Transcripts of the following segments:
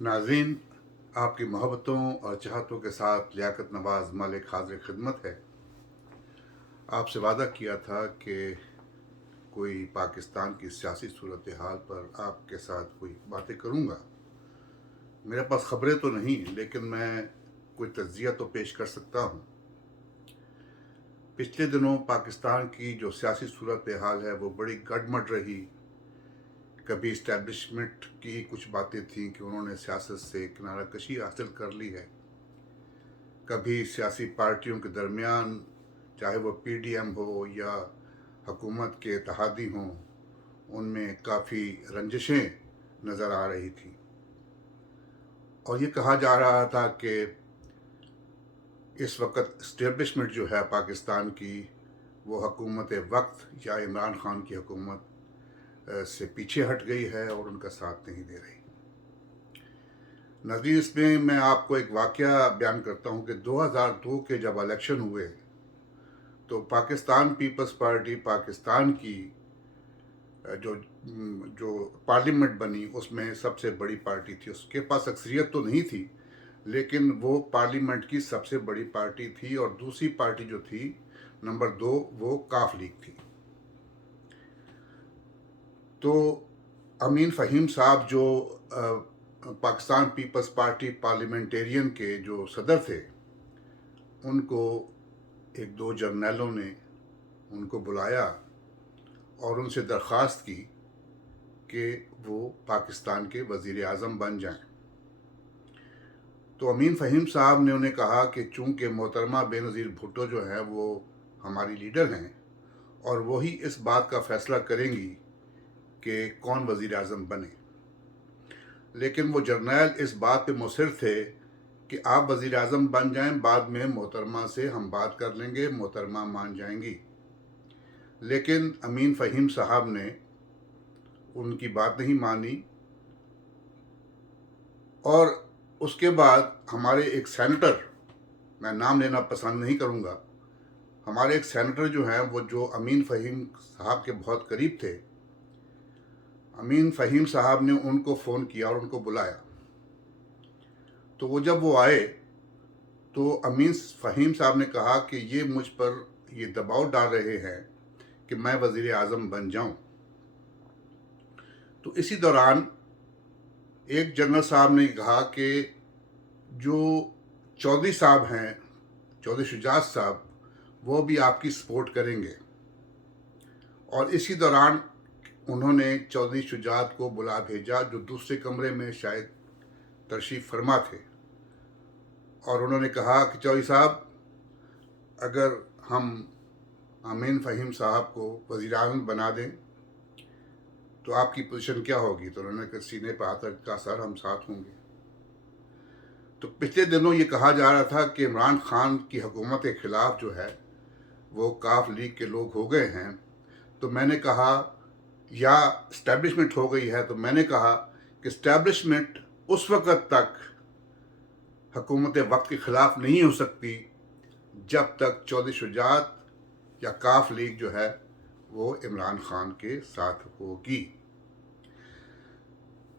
नाज़रीन, आपकी मोहब्बतों और चाहतों के साथ लियाकत नवाज़ मलिक हाज़िर खिदमत है। आपसे वादा किया था कि कोई पाकिस्तान की सियासी सूरत हाल पर आपके साथ कोई बातें करूँगा। मेरे पास ख़बरें तो नहीं, लेकिन मैं कोई तज्ज़िया तो पेश कर सकता हूँ। पिछले दिनों पाकिस्तान की जो सियासी सूरत हाल है वो बड़ी गडमड रही। कभी इस्टेब्लिशमेंट की कुछ बातें थीं कि उन्होंने सियासत से किनारा कशी हासिल कर ली है। कभी सियासी पार्टियों के दरमियान, चाहे वो पीडीएम हो या हुकूमत के इत्तेहादी हों, उनमें काफ़ी रंजिशें नज़र आ रही थी और ये कहा जा रहा था कि इस वक्त इस्टेब्लिशमेंट जो है पाकिस्तान की, वो हुकूमत वक्त या इमरान खान की हुकूमत से पीछे हट गई है और उनका साथ नहीं दे रही। नज़ीर, इसमें मैं आपको एक वाक़या बयान करता हूँ कि 2002 के जब इलेक्शन हुए तो पाकिस्तान पीपल्स पार्टी पाकिस्तान की जो जो पार्लियामेंट बनी उसमें सबसे बड़ी पार्टी थी। उसके पास अक्सरियत तो नहीं थी, लेकिन वो पार्लियामेंट की सबसे बड़ी पार्टी थी। और दूसरी पार्टी जो थी नंबर 2, वो काफ लीग थी। तो अमीन फ़हीम साहब जो पाकिस्तान पीपल्स पार्टी पार्लियामेंटेरियन के जो सदर थे, उनको एक दो जर्नैलों ने उनको बुलाया और उनसे दरख्वास्त की कि वो पाकिस्तान के वज़ीर आज़म बन जाएं। तो अमीन फ़हीम साहब ने उन्हें कहा कि चूँकि मोहतरमा बेनज़ीर भुट्टो जो हैं वो हमारी लीडर हैं और वही इस बात का फ़ैसला करेंगी कि कौन वज़ीर आज़म बने, लेकिन वो जर्नैल इस बात पे मुसिर थे कि आप वज़ीर आज़म बन जाएं, बाद में मोहतरमा से हम बात कर लेंगे, मोहतरमा मान जाएंगी। लेकिन अमीन फ़हीम साहब ने उनकी बात नहीं मानी और उसके बाद हमारे एक सेनेटर, मैं नाम लेना पसंद नहीं करूँगा, हमारे एक सेनेटर जो हैं वो जो अमीन फ़हीम साहब के बहुत करीब थे, अमीन फ़हीम साहब ने उनको फ़ोन किया और उनको बुलाया। तो वो जब वो आए तो अमीन फ़हीम साहब ने कहा कि ये मुझ पर ये दबाव डाल रहे हैं कि मैं वज़ीर आज़म बन जाऊं। तो इसी दौरान एक जनरल साहब ने कहा कि जो चौधरी साहब हैं, चौधरी शुजात साहब, वो भी आपकी सपोर्ट करेंगे। और इसी दौरान उन्होंने चौधरी शुजात को बुला भेजा, जो दूसरे कमरे में शायद तशरीफ़ फरमा थे, और उन्होंने कहा कि चौधरी साहब, अगर हम अमीन फ़हीम साहब को वज़ीर आज़म बना दें तो आपकी पोजीशन क्या होगी। तो उन्होंने कहा, सीने पर हाथ रखा, सर हम साथ होंगे। तो पिछले दिनों ये कहा जा रहा था कि इमरान खान की हुकूमत के ख़िलाफ़ जो है वो काफ लीग के लोग हो गए हैं। तो मैंने कहा, या इस्टेब्लिशमेंट हो गई है, तो मैंने कहा कि इस्टेब्लिशमेंट उस वक़्त तक हुकूमत वक्त के ख़िलाफ़ नहीं हो सकती जब तक चौधरी शुजात या काफ लीग जो है वो इमरान खान के साथ होगी।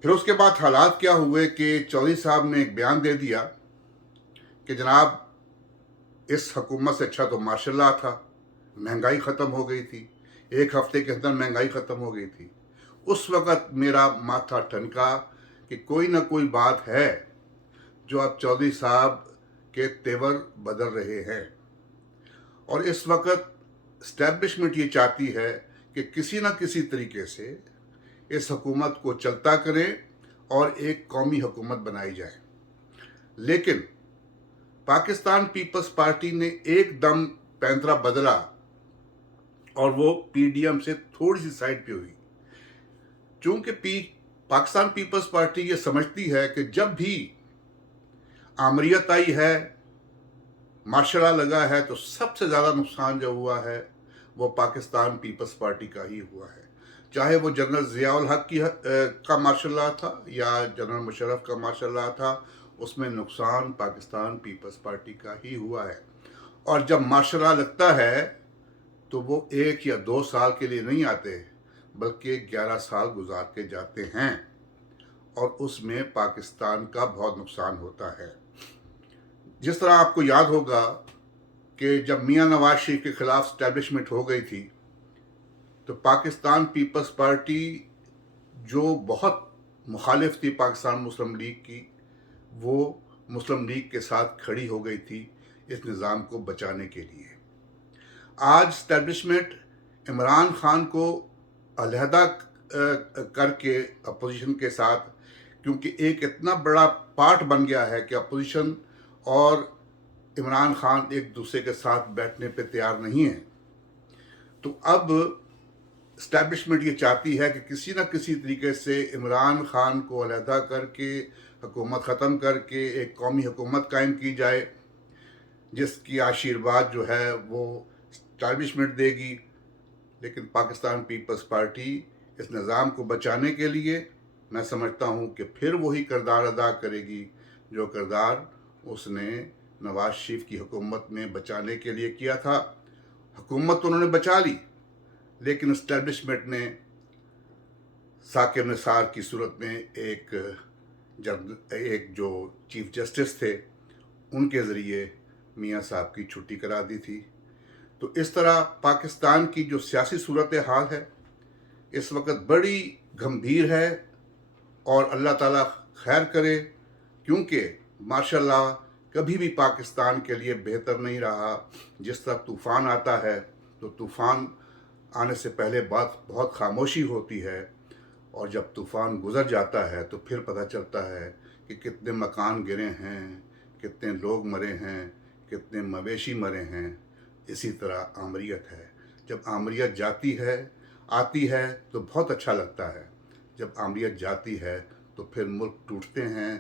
फिर उसके बाद हालात क्या हुए कि चौधरी साहब ने एक बयान दे दिया कि जनाब, इस हुकूमत से अच्छा तो मार्शल लॉ था, महंगाई ख़त्म हो गई थी, एक हफ्ते के अंदर महंगाई ख़त्म हो गई थी। उस वक़्त मेरा माथा ठनका कि कोई ना कोई बात है जो अब चौधरी साहब के तेवर बदल रहे हैं। और इस वक़्त इस्टेब्लिशमेंट ये चाहती है कि किसी न किसी तरीके से इस हुकूमत को चलता करें और एक कौमी हुकूमत बनाई जाए। लेकिन पाकिस्तान पीपल्स पार्टी ने एकदम पैंतरा बदला और वो पीडीएम से थोड़ी सी साइड पे हुई। चूंकि पाकिस्तान पीपल्स पार्टी ये समझती है कि जब भी आमरीत आई है, मार्शल लॉ लगा है, तो सबसे ज़्यादा नुकसान जो हुआ है वो पाकिस्तान पीपल्स पार्टी का ही हुआ है। चाहे वो जनरल ज़ियाउल हक का मार्शल लॉ था या जनरल मुशर्रफ का मार्शल लॉ था, उसमें नुकसान पाकिस्तान पीपल्स पार्टी का ही हुआ है। और जब मार्शल लॉ लगता है तो वो 1 या 2 साल के लिए नहीं आते, बल्कि 11 साल गुजार के जाते हैं। اور اس میں پاکستان کا بہت نقصان ہوتا ہے۔ جس طرح آپ کو یاد ہوگا کہ جب میاں نواز شریف کے خلاف اسٹیبلشمنٹ ہو گئی تھی تو پاکستان پیپلز پارٹی جو بہت مخالف تھی پاکستان مسلم لیگ کی، وہ مسلم لیگ کے ساتھ کھڑی ہو گئی تھی اس نظام کو بچانے کے لیے۔ آج اسٹیبلشمنٹ عمران خان کو علیحدہ کر کے اپوزیشن کے ساتھ، کیونکہ ایک اتنا بڑا پارٹ بن گیا ہے کہ اپوزیشن اور عمران خان ایک دوسرے کے ساتھ بیٹھنے پہ تیار نہیں ہیں، تو اب اسٹیبلشمنٹ یہ چاہتی ہے کہ کسی نہ کسی طریقے سے عمران خان کو علیحدہ کر کے حکومت ختم کر کے ایک قومی حکومت قائم کی جائے، جس کی آشیرواد جو ہے وہ اسٹیبلشمنٹ دے گی۔ لیکن پاکستان پیپلز پارٹی اس نظام کو بچانے کے لیے میں سمجھتا ہوں کہ پھر وہی کردار ادا کرے گی جو کردار اس نے نواز شریف کی حکومت میں بچانے کے لیے کیا تھا۔ حکومت تو انہوں نے بچا لی، لیکن اسٹیبلشمنٹ نے ثاقب نثار کی صورت میں ایک جو چیف جسٹس تھے ان کے ذریعے میاں صاحب کی چھٹی کرا دی تھی۔ تو اس طرح پاکستان کی جو سیاسی صورتحال ہے اس وقت بڑی گمبھیر ہے، اور اللہ تعالیٰ خیر کرے، کیونکہ ماشاءاللہ کبھی بھی پاکستان کے لیے بہتر نہیں رہا۔ جس طرح طوفان آتا ہے تو طوفان آنے سے پہلے بہت خاموشی ہوتی ہے، اور جب طوفان گزر جاتا ہے تو پھر پتہ چلتا ہے کہ کتنے مکان گرے ہیں، کتنے لوگ مرے ہیں، کتنے مویشی مرے ہیں۔ اسی طرح آمریت ہے، جب آمریت آتی ہے تو بہت اچھا لگتا ہے، جب آمریت جاتی ہے تو پھر ملک ٹوٹتے ہیں،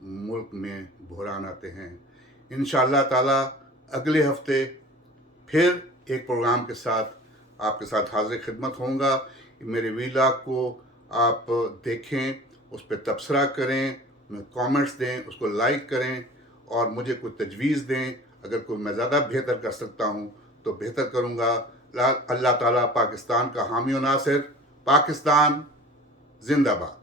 ملک میں بحران آتے ہیں۔ انشاءاللہ تعالی اگلے ہفتے پھر ایک پروگرام کے ساتھ آپ کے ساتھ حاضر خدمت ہوں گا۔ میرے ویلاگ کو آپ دیکھیں، اس پہ تبصرہ کریں، کامنٹس دیں، اس کو لائک کریں، اور مجھے کوئی تجویز دیں۔ اگر کوئی میں زیادہ بہتر کر سکتا ہوں تو بہتر کروں گا۔ اللہ تعالیٰ پاکستان کا حامی و ناصر۔ پاکستان زندہ باد۔